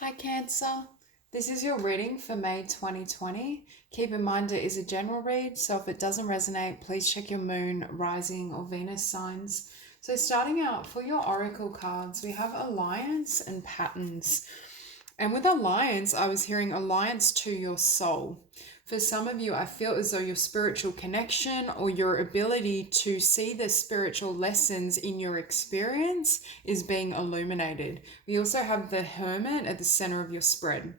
Hi Cancer, this is your reading for May 2020. Keep in mind it is a general read, so if it doesn't resonate, please check your moon, rising, or Venus signs. So starting out for your oracle cards, we have alliance and patterns. And with alliance, I was hearing alliance to your soul. For some of you, I feel as though your spiritual connection or your ability to see the spiritual lessons in your experience is being illuminated. We also have the Hermit at the center of your spread.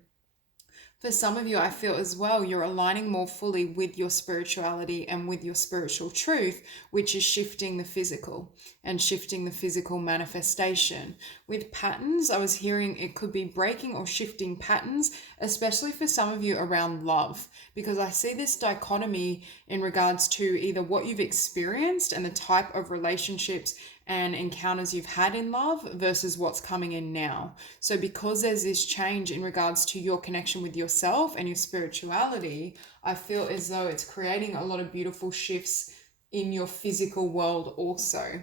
For some of you, I feel as well, you're aligning more fully with your spirituality and with your spiritual truth, which is shifting the physical and shifting the physical manifestation. With patterns, I was hearing it could be breaking or shifting patterns, especially for some of you around love, because I see this dichotomy in regards to either what you've experienced and the type of relationships and encounters you've had in love versus what's coming in now. So because there's this change in regards to your connection with yourself and your spirituality, I feel as though it's creating a lot of beautiful shifts in your physical world also.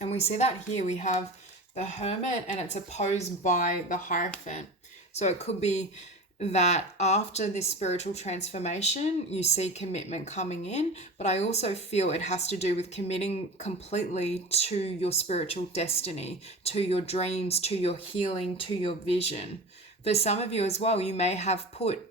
And we see that here we have the Hermit and it's opposed by the Hierophant. So it could be that after this spiritual transformation, you see commitment coming in, but I also feel it has to do with committing completely to your spiritual destiny, to your dreams, to your healing, to your vision. For some of you as well, you may have put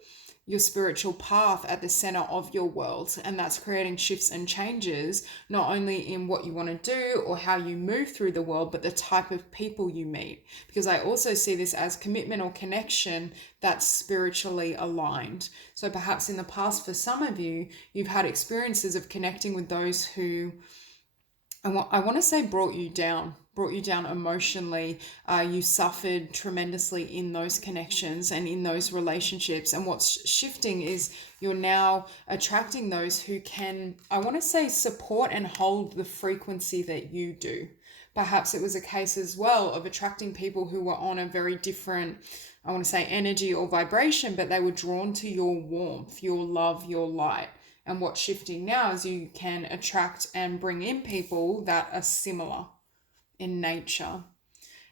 your spiritual path at the center of your world, and that's creating shifts and changes not only in what you want to do or how you move through the world, but the type of people you meet, because I also see this as commitment or connection that's spiritually aligned. So perhaps in the past, for some of you, you've had experiences of connecting with those who I want to say brought you down emotionally. You suffered tremendously in those connections and in those relationships. And what's shifting is you're now attracting those who can, I want to say, support and hold the frequency that you do. Perhaps it was a case as well of attracting people who were on a very different, I want to say, energy or vibration, but they were drawn to your warmth, your love, your light. And what's shifting now is you can attract and bring in people that are similar in nature.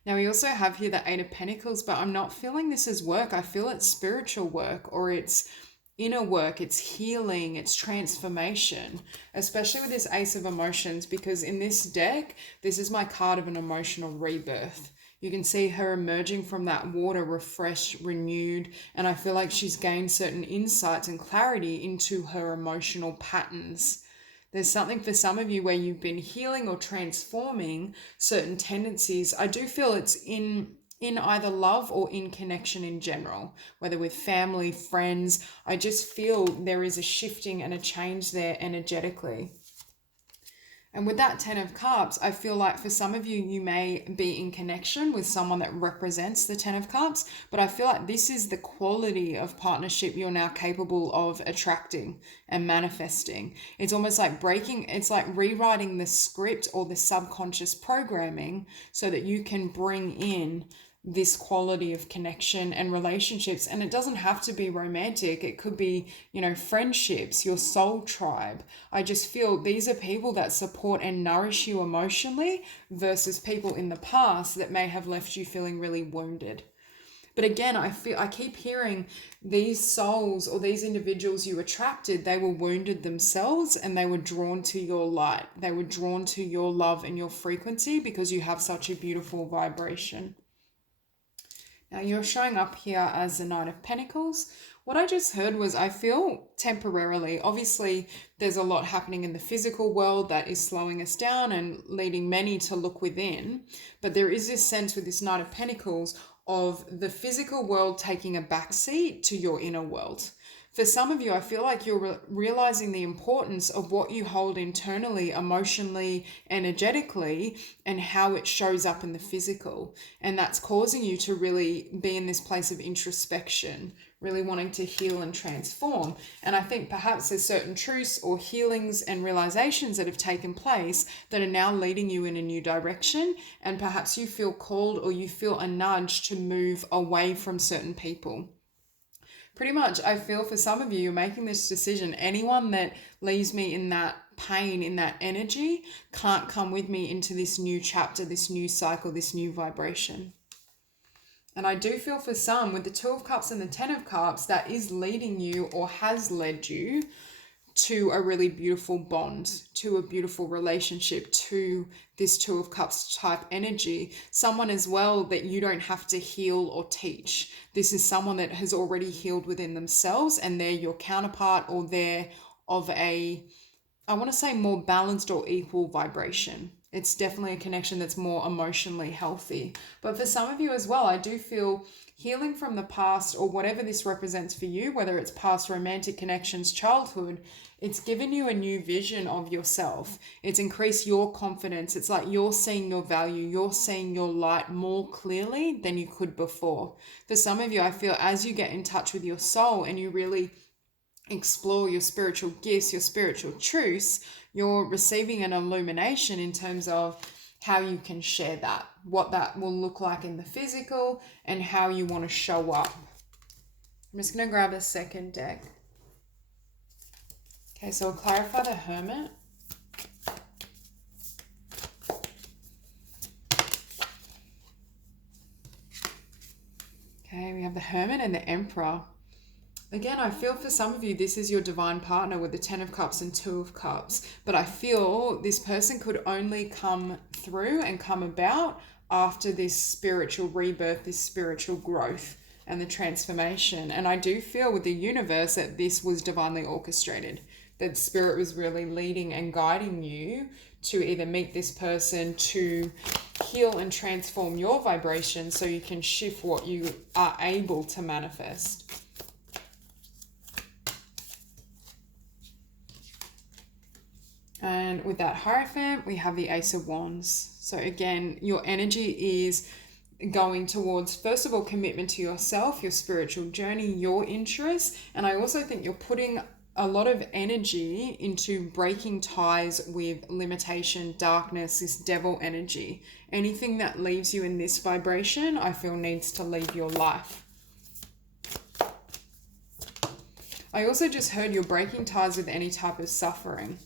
Now, we also have here the Eight of Pentacles, but I'm not feeling this as work. I feel it's spiritual work or it's inner work, it's healing, it's transformation, especially with this Ace of Emotions, because in this deck, this is my card of an emotional rebirth. You can see her emerging from that water refreshed, renewed, and I feel like she's gained certain insights and clarity into her emotional patterns. There's something for some of you where you've been healing or transforming certain tendencies. I do feel it's in either love or in connection in general, whether with family, friends. I just feel there is a shifting and a change there energetically. And with that 10 of Cups, I feel like for some of you, you may be in connection with someone that represents the 10 of Cups, but I feel like this is the quality of partnership you're now capable of attracting and manifesting. It's almost like it's like rewriting the script or the subconscious programming so that you can bring in this quality of connection and relationships. And it doesn't have to be romantic. It could be, friendships, your soul tribe. I just feel these are people that support and nourish you emotionally versus people in the past that may have left you feeling really wounded. But again, I keep hearing these souls or these individuals you attracted, they were wounded themselves and they were drawn to your light. They were drawn to your love and your frequency because you have such a beautiful vibration. Now you're showing up here as the Knight of Pentacles. What I just heard was I feel temporarily, obviously there's a lot happening in the physical world that is slowing us down and leading many to look within. But there is this sense with this Knight of Pentacles of the physical world taking a backseat to your inner world. For some of you, I feel like you're realizing the importance of what you hold internally, emotionally, energetically, and how it shows up in the physical. And that's causing you to really be in this place of introspection, really wanting to heal and transform. And I think perhaps there's certain truths or healings and realizations that have taken place that are now leading you in a new direction. And perhaps you feel called or you feel a nudge to move away from certain people. Pretty much, I feel for some of you, you're making this decision. Anyone that leaves me in that pain, in that energy, can't come with me into this new chapter, this new cycle, this new vibration. And I do feel for some with the Two of Cups and the Ten of Cups, that is leading you or has led you to a really beautiful bond, to a beautiful relationship, to this Two of Cups type energy. Someone as well that you don't have to heal or teach. This is someone that has already healed within themselves, and they're your counterpart, or they're of a, I want to say, more balanced or equal vibration. It's definitely a connection that's more emotionally healthy. But for some of you as well, I do feel healing from the past, or whatever this represents for you, whether it's past romantic connections, childhood, it's given you a new vision of yourself. It's increased your confidence. It's like you're seeing your value. You're seeing your light more clearly than you could before. For some of you, I feel as you get in touch with your soul and you really explore your spiritual gifts, your spiritual truths, you're receiving an illumination in terms of how you can share that, what that will look like in the physical, and how you want to show up. I'm just going to grab a second deck. Okay, so we'll clarify the Hermit. Okay, we have the Hermit and the Emperor. Again, I feel for some of you, this is your divine partner with the Ten of Cups and Two of Cups. But I feel this person could only come through and come about after this spiritual rebirth, this spiritual growth and the transformation. And I do feel with the universe that this was divinely orchestrated, that spirit was really leading and guiding you to either meet this person, to heal and transform your vibration so you can shift what you are able to manifest. And with that Hierophant, we have the Ace of Wands. So again, your energy is going towards, first of all, commitment to yourself, your spiritual journey, your interests. And I also think you're putting a lot of energy into breaking ties with limitation, darkness, this devil energy. Anything that leaves you in this vibration, I feel needs to leave your life. I also just heard you're breaking ties with any type of suffering.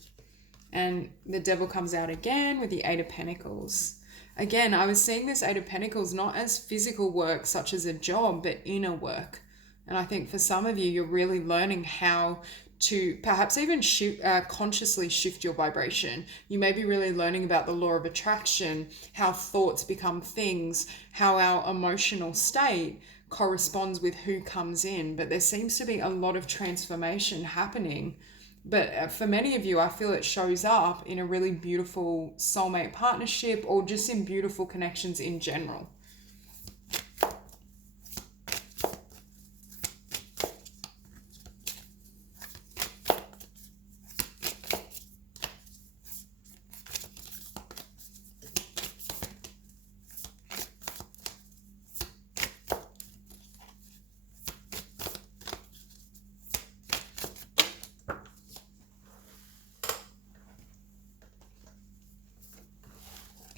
And the devil comes out again with the Eight of Pentacles. Again, I was seeing this Eight of Pentacles not as physical work such as a job, but inner work. And I think for some of you, you're really learning how to perhaps even consciously shift your vibration. You may be really learning about the law of attraction, how thoughts become things, how our emotional state corresponds with who comes in. But there seems to be a lot of transformation happening. But for many of you, I feel it shows up in a really beautiful soulmate partnership, or just in beautiful connections in general.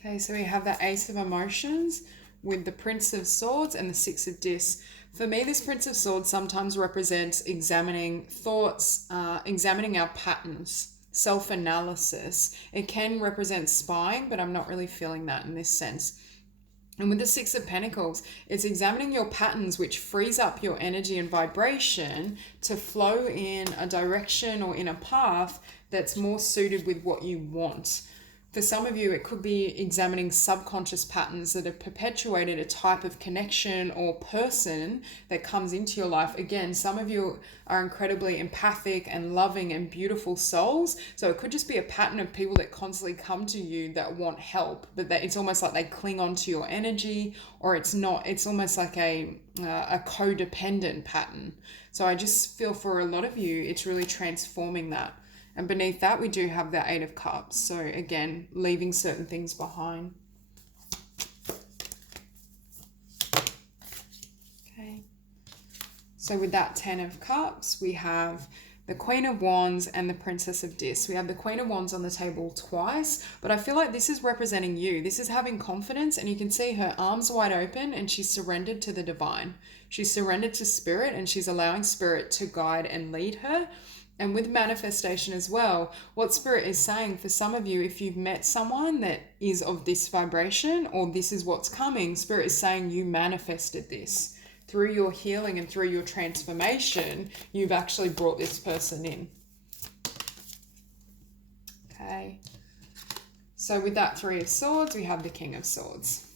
Okay, so we have the Ace of Emotions with the Prince of Swords and the Six of Discs. For me, this Prince of Swords sometimes represents examining thoughts, examining our patterns, self-analysis. It can represent spying, but I'm not really feeling that in this sense. And with the Six of Pentacles, it's examining your patterns, which frees up your energy and vibration to flow in a direction or in a path that's more suited with what you want. For some of you, it could be examining subconscious patterns that have perpetuated a type of connection or person that comes into your life. Again, some of you are incredibly empathic and loving and beautiful souls. So it could just be a pattern of people that constantly come to you that want help, but that it's almost like they cling on to your energy, or it's almost like a codependent pattern. So I just feel for a lot of you, it's really transforming that. And beneath that, we do have the Eight of Cups. So again, leaving certain things behind. Okay. So with that 10 of Cups, we have the Queen of Wands and the Princess of Discs. We have the Queen of Wands on the table twice, but I feel like this is representing you. This is having confidence, and you can see her arms wide open and she's surrendered to the divine. She's surrendered to spirit, and she's allowing spirit to guide and lead her. And with manifestation as well, what Spirit is saying for some of you, if you've met someone that is of this vibration or this is what's coming, Spirit is saying you manifested this. Through your healing and through your transformation, you've actually brought this person in. Okay. So with that Three of Swords, we have the King of Swords.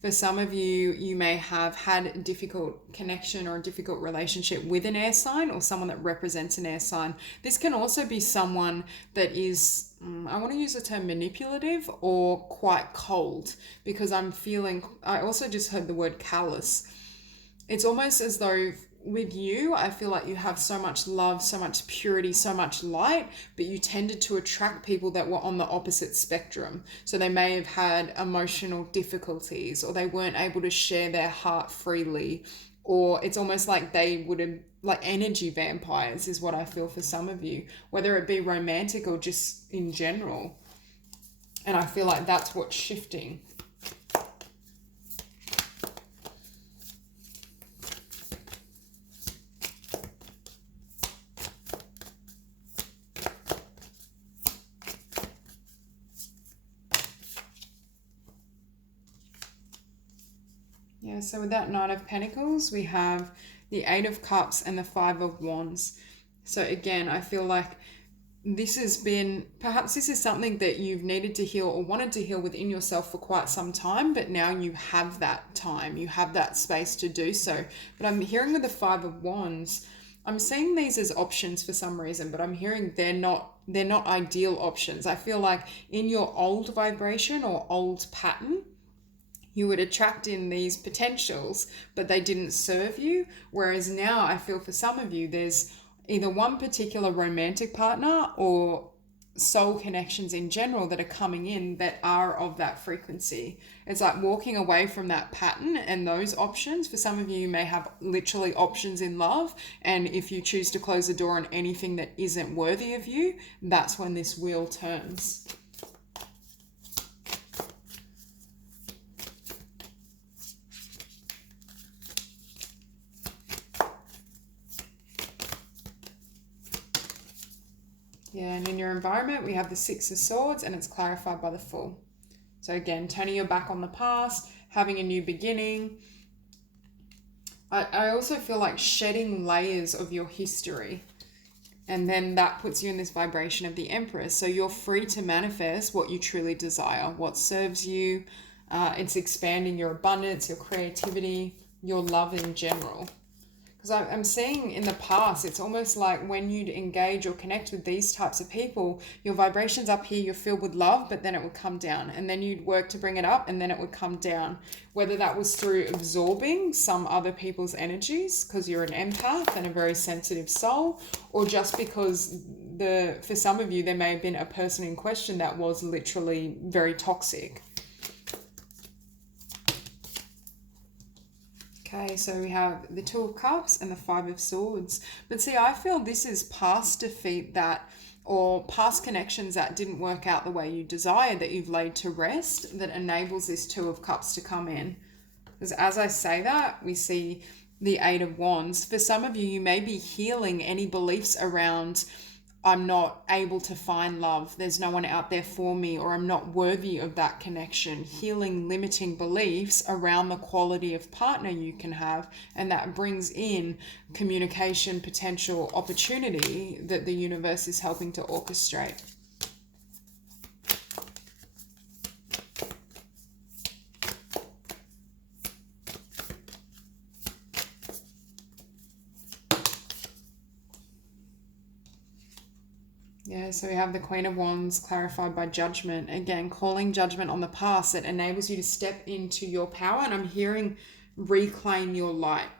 For some of you, you may have had a difficult connection or a difficult relationship with an air sign or someone that represents an air sign. This can also be someone that is, I want to use the term manipulative or quite cold, because I also just heard the word callous. It's almost as though with you, I feel like you have so much love, so much purity, so much light, but you tended to attract people that were on the opposite spectrum. So they may have had emotional difficulties, or they weren't able to share their heart freely, or it's almost like they would have, like energy vampires is what I feel for some of you, whether it be romantic or just in general. And I feel like that's what's shifting. Yeah, so with that Knight of Pentacles, we have the Eight of Cups and the Five of Wands. So again, I feel like this is something that you've needed to heal or wanted to heal within yourself for quite some time, but now you have that time, you have that space to do so. But I'm hearing with the Five of Wands, I'm seeing these as options for some reason, but I'm hearing they're not ideal options. I feel like in your old vibration or old pattern, you would attract in these potentials, but they didn't serve you. Whereas now I feel for some of you, there's either one particular romantic partner or soul connections in general that are coming in that are of that frequency. It's like walking away from that pattern and those options. For some of you, you may have literally options in love. And if you choose to close the door on anything that isn't worthy of you, that's when this wheel turns. Yeah, and in your environment, we have the Six of Swords, and it's clarified by the Fool. So again, turning your back on the past, having a new beginning. I also feel like shedding layers of your history. And then that puts you in this vibration of the Empress. So you're free to manifest what you truly desire, what serves you. It's expanding your abundance, your creativity, your love in general. Because I'm seeing in the past, it's almost like when you'd engage or connect with these types of people, your vibration's up here, you're filled with love, but then it would come down. And then you'd work to bring it up and then it would come down. Whether that was through absorbing some other people's energies, because you're an empath and a very sensitive soul, or just because for some of you, there may have been a person in question that was literally very toxic. Okay, so we have the Two of Cups and the Five of Swords. But see, I feel this is past defeat or past connections that didn't work out the way you desired, that you've laid to rest, that enables this Two of Cups to come in. Because as I say that, we see the Eight of Wands. For some of you, you may be healing any beliefs around I'm not able to find love, there's no one out there for me, or I'm not worthy of that connection. Healing limiting beliefs around the quality of partner you can have, and that brings in communication, potential, opportunity that the universe is helping to orchestrate. Yeah, so we have the Queen of Wands clarified by Judgment. Again, calling judgment on the past that enables you to step into your power. And I'm hearing reclaim your light.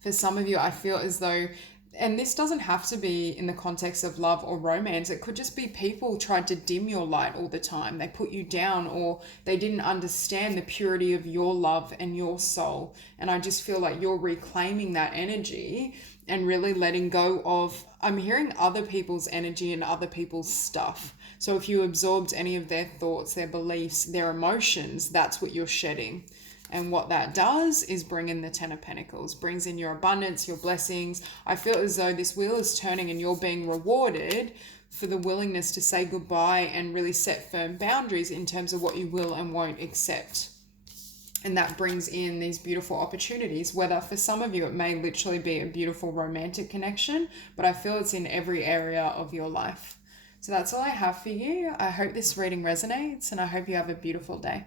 For some of you, I feel as though, and this doesn't have to be in the context of love or romance. It could just be people tried to dim your light all the time. They put you down, or they didn't understand the purity of your love and your soul. And I just feel like you're reclaiming that energy and really letting go of, I'm hearing other people's energy and other people's stuff. So if you absorbed any of their thoughts, their beliefs, their emotions, that's what you're shedding. And what that does is bring in the Ten of Pentacles, brings in your abundance, your blessings. I feel as though this wheel is turning and you're being rewarded for the willingness to say goodbye and really set firm boundaries in terms of what you will and won't accept. And that brings in these beautiful opportunities, whether for some of you it may literally be a beautiful romantic connection, but I feel it's in every area of your life. So that's all I have for you. I hope this reading resonates and I hope you have a beautiful day.